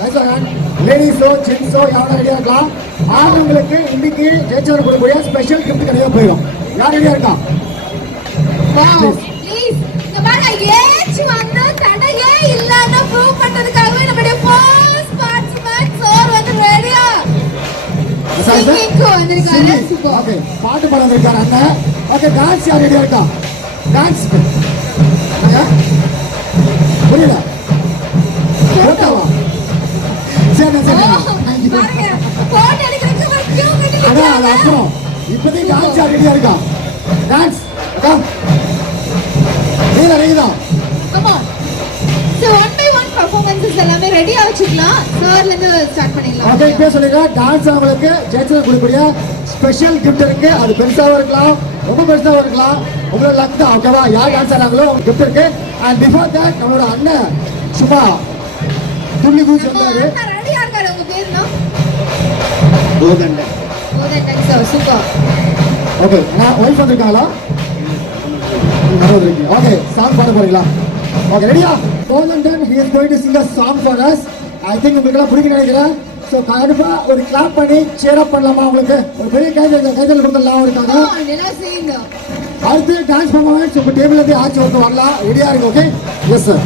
லேடிஸோ ஜென்ஸோ யாரும் ரெடியா இருக்கலாம். ஆண்களுக்கு இன்னைக்கு ஜெயிச்சவர் கொடுக்கக்கூடிய ஸ்பெஷல் கிஃப்ட் கிடையாது போயிடும். யார் ரெடியா இருக்கா? ப்ளீஸ் இந்த மாதிரி ஏச்சு வந்து தடையே இல்லன்னு ப்ரூவ் பண்றதுக்காகவே நம்மளுடைய ஃபர்ஸ்ட் பார்ட்டிசிபென்ட் சார் வந்து ரெடியா சிங்கிங்க்கு வந்திருக்காரு. ஓகே, பாட்டு பாட வந்திருக்காரு அண்ணன். ஓகே, டான்ஸ் யார் ரெடியா இருக்கா? டான்ஸ் புரியல போட்டாவா? சரி சரி பாருங்க போட்டோ எடுக்கிறதுக்கு ஒரு கியூ கட்டி அதான் அப்புறம் இப்போதைக்கு டான்ஸ் யார் ரெடியா இருக்கா? டான்ஸ் அக்கா நீங்க come on. So one by one performances எல்லாமே ரெடியா வச்சுக்கலாம். சார்ல இருந்து ஸ்டார்ட் பண்ணிடலாம். ஓகே, இப்போ சொல்லுங்க டான்ஸ் அவங்களுக்கு ஜெயிச்சது கொடுக்கக்கூடிய ஸ்பெஷல் கிஃப்ட் இருக்கு. அது பெருசாவும் இருக்கலாம், ரொம்ப பெருசாவும் இருக்கலாம். உங்களோட லக் தான். ஓகேவா? யார் டான்ஸ் ஆனாங்களோ கிஃப்ட் இருக்கு. அண்ட் பிஃபோர் தட் நம்மளோட அண்ணன் சும்மா துள்ளி குதிச்சு வந்தாரு. ரெடியா இருக்காரு. உங்க பேர் என்ன? Kothandan. Kothandan sir, super. Okay, நான் வைஃப் வந்திருக்காங்களா? ஓகே, சாங் பாட போறீங்களா? ஓகே, ரெடியா? Kothandan he is going to sing a song for us. I think உங்களுக்கு பிடிக்கும் நினைக்கிறேன். ஸோ கண்டிப்பா ஒரு கிளாப் பண்ணி சேர் அப் பண்ணலாமா? உங்களுக்கு ஒரு பெரிய கைதல் கொடுத்துடலாம் இருக்காங்க. நல்லா செய்யுங்க. அடுத்து டான்ஸ் பர்ஃபார்மன்ஸ் உங்க டேபிள்ல இருந்து ஆச்சு ஒருத்தர் வரலாம். ரெடியா இருக்கு? Okay, yes sir.